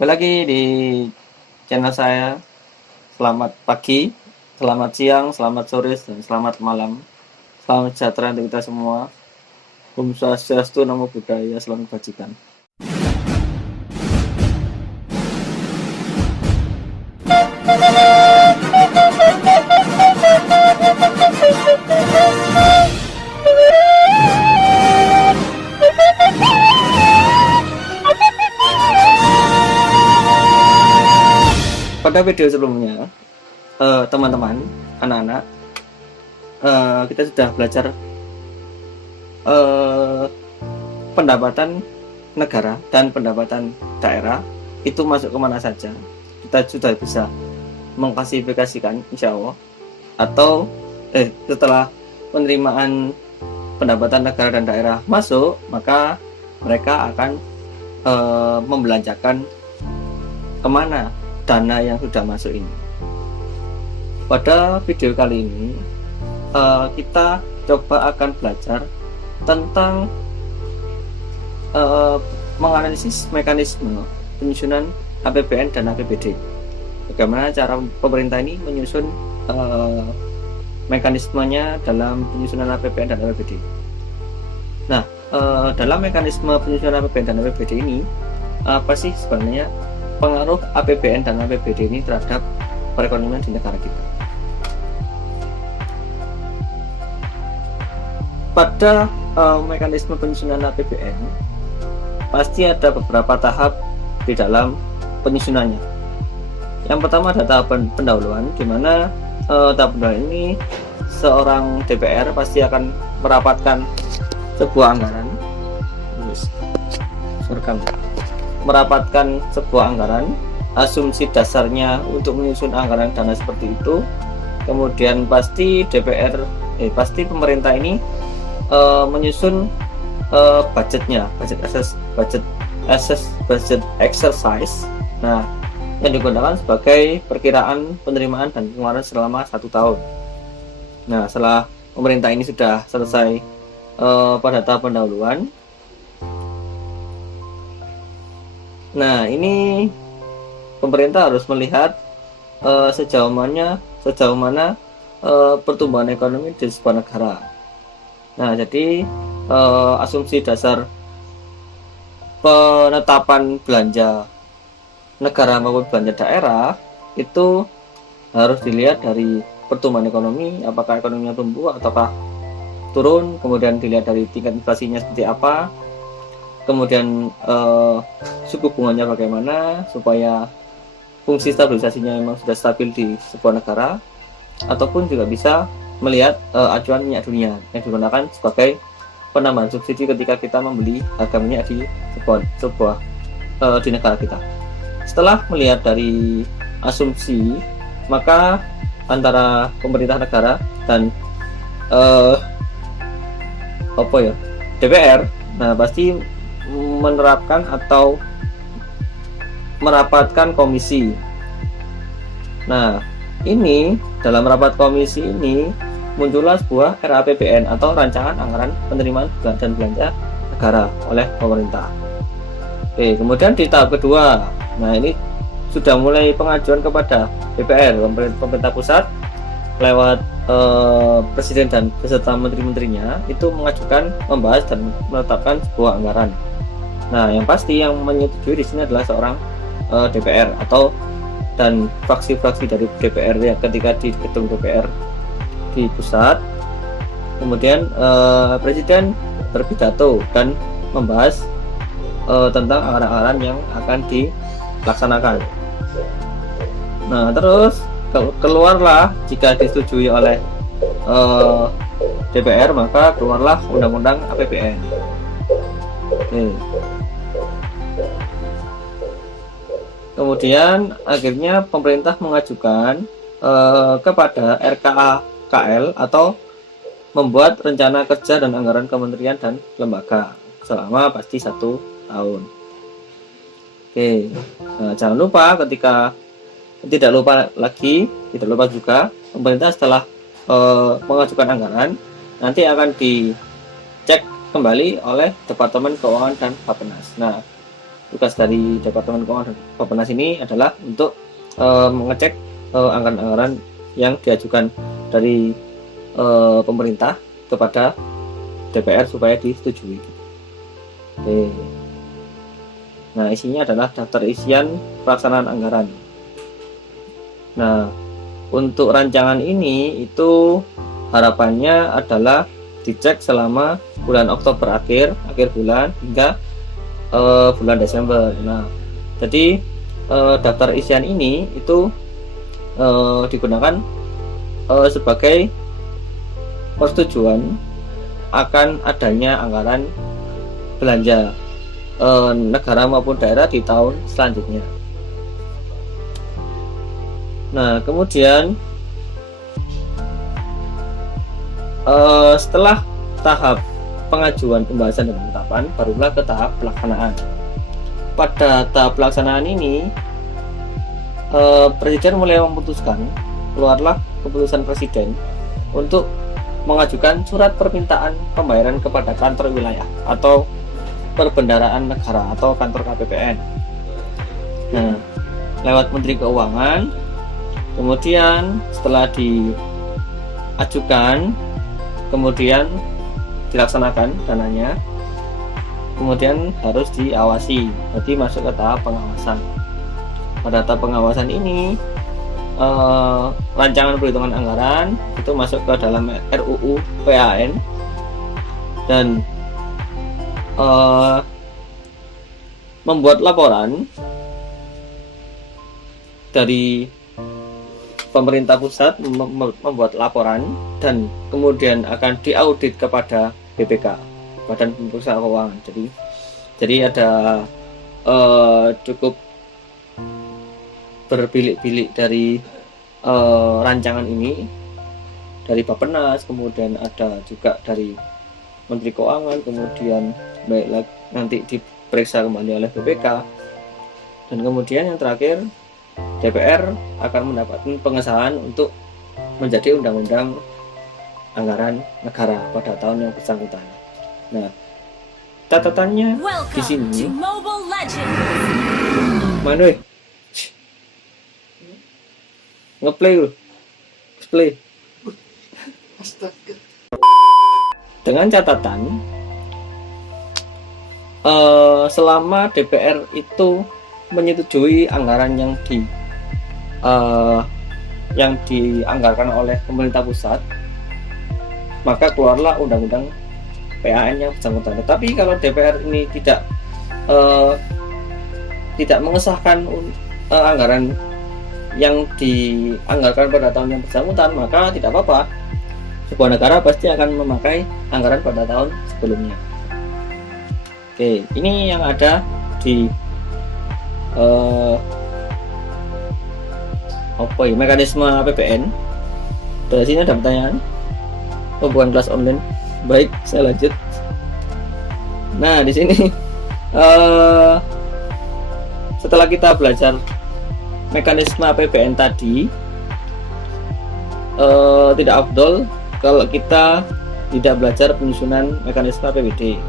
Kembali lagi di channel saya. Selamat pagi, selamat siang, selamat sore, dan selamat malam. Salam sejahtera untuk kita semua. Om Swastiastu, Namo Buddhaya, Salam Kebajikan. Pada video sebelumnya, teman-teman, anak-anak, kita sudah belajar pendapatan negara dan pendapatan daerah itu masuk kemana saja. Kita sudah bisa mengklasifikasikan, insya Allah. Atau setelah penerimaan pendapatan negara dan daerah masuk, maka mereka akan membelanjakan kemana dana yang sudah masuk ini. Pada video kali ini kita coba akan belajar tentang menganalisis mekanisme penyusunan APBN dan APBD. Bagaimana cara pemerintah ini menyusun mekanismenya dalam penyusunan APBN dan APBD. Nah, dalam mekanisme penyusunan APBN dan APBD ini, apa sih sebenarnya pengaruh APBN dan APBD ini terhadap perekonomian di negara kita? Pada mekanisme penyusunan APBN pasti ada beberapa tahap di dalam penyusunannya. Yang pertama ada tahap pendahuluan, di mana tahap pendahuluan ini seorang DPR pasti akan merapatkan sebuah anggaran, asumsi dasarnya untuk menyusun anggaran dana seperti itu. Kemudian pasti pasti pemerintah ini menyusun budget exercise. Nah, yang digunakan sebagai perkiraan penerimaan dan pengeluaran selama 1 tahun. Nah, setelah pemerintah ini sudah selesai pada tahap pendahuluan, nah ini pemerintah harus melihat sejauh mana pertumbuhan ekonomi di sebuah negara. Nah, jadi asumsi dasar penetapan belanja negara maupun belanja daerah itu harus dilihat dari pertumbuhan ekonomi, apakah ekonominya tumbuh ataukah turun, kemudian dilihat dari tingkat inflasinya seperti apa, kemudian suku bunganya bagaimana supaya fungsi stabilisasinya memang sudah stabil di sebuah negara, ataupun juga bisa melihat acuan minyak dunia yang digunakan sebagai penambahan subsidi ketika kita membeli harga minyak di sebuah di negara kita. Setelah melihat dari asumsi, maka antara pemerintah negara dan DPR, nah pasti menerapkan atau merapatkan komisi. Nah, ini dalam rapat komisi ini muncullah sebuah RAPBN atau rancangan anggaran penerimaan dan belanja negara oleh pemerintah. Oke, kemudian di tahap kedua, nah ini sudah mulai pengajuan kepada DPR, pemerintah pusat lewat presiden dan beserta menteri-menterinya itu mengajukan, membahas dan menetapkan sebuah anggaran. Nah, yang pasti yang menyetujui di sini adalah seorang DPR dan fraksi-fraksi dari DPR ya, ketika di gedung DPR di pusat. Kemudian presiden berpidato dan membahas tentang anggaran-anggaran yang akan dilaksanakan. Nah, terus keluarlah, jika disetujui oleh DPR, maka keluarlah undang-undang APBN. Kemudian akhirnya pemerintah mengajukan kepada RKAKL atau membuat rencana kerja dan anggaran kementerian dan lembaga selama pasti 1 tahun. Oke, nah, jangan lupa tidak lupa juga pemerintah setelah mengajukan anggaran nanti akan dicek kembali oleh Departemen Keuangan dan Bappenas. Nah, tugas dari Departemen Keuangan dan Bappenas ini adalah untuk mengecek anggaran-anggaran yang diajukan dari pemerintah kepada DPR supaya disetujui. Oke. Nah, isinya adalah daftar isian pelaksanaan anggaran. Nah, untuk rancangan ini itu harapannya adalah dicek selama bulan Oktober akhir bulan hingga bulan Desember. Nah, jadi daftar isian ini itu digunakan sebagai persetujuan akan adanya anggaran belanja negara maupun daerah di tahun selanjutnya. Nah, kemudian setelah tahap pengajuan, pembahasan dan penetapan, barulah ke tahap pelaksanaan. Pada tahap pelaksanaan ini Presiden mulai memutuskan, keluarlah keputusan Presiden untuk mengajukan surat permintaan pembayaran kepada kantor wilayah atau perbendaharaan negara atau kantor KPPN. Nah, lewat Menteri Keuangan, kemudian setelah diajukan, kemudian dilaksanakan dananya, kemudian harus diawasi, jadi masuk ke tahap pengawasan. Pada tahap pengawasan ini rancangan perhitungan anggaran itu masuk ke dalam RUU PAN dan membuat laporan dari pemerintah pusat, membuat laporan dan kemudian akan diaudit kepada BPK, Badan Pemeriksa Keuangan. Jadi ada cukup berbilik-bilik dari rancangan ini dari Bappenas, kemudian ada juga dari Menteri Keuangan, kemudian nanti diperiksa kembali oleh BPK, dan kemudian yang terakhir DPR akan mendapatkan pengesahan untuk menjadi undang-undang anggaran negara pada tahun yang bersangkutan. Nah, catatannya di sini. Mana? Ngeplay. Dengan catatan selama DPR itu menyetujui anggaran yang dianggarkan oleh pemerintah pusat, maka keluarlah undang-undang PAN yang bersangkutan. Tetapi kalau DPR ini tidak mengesahkan anggaran yang dianggarkan pada tahun yang bersangkutan, maka tidak apa-apa. Sebuah negara pasti akan memakai anggaran pada tahun sebelumnya. Oke, ini yang ada di mekanisme APBN. Dari sini ada pertanyaan? Oh, bukan kelas online. Baik, saya lanjut. Nah, di sini setelah kita belajar mekanisme APBN tadi, tidak afdol kalau kita tidak belajar penyusunan mekanisme APBD.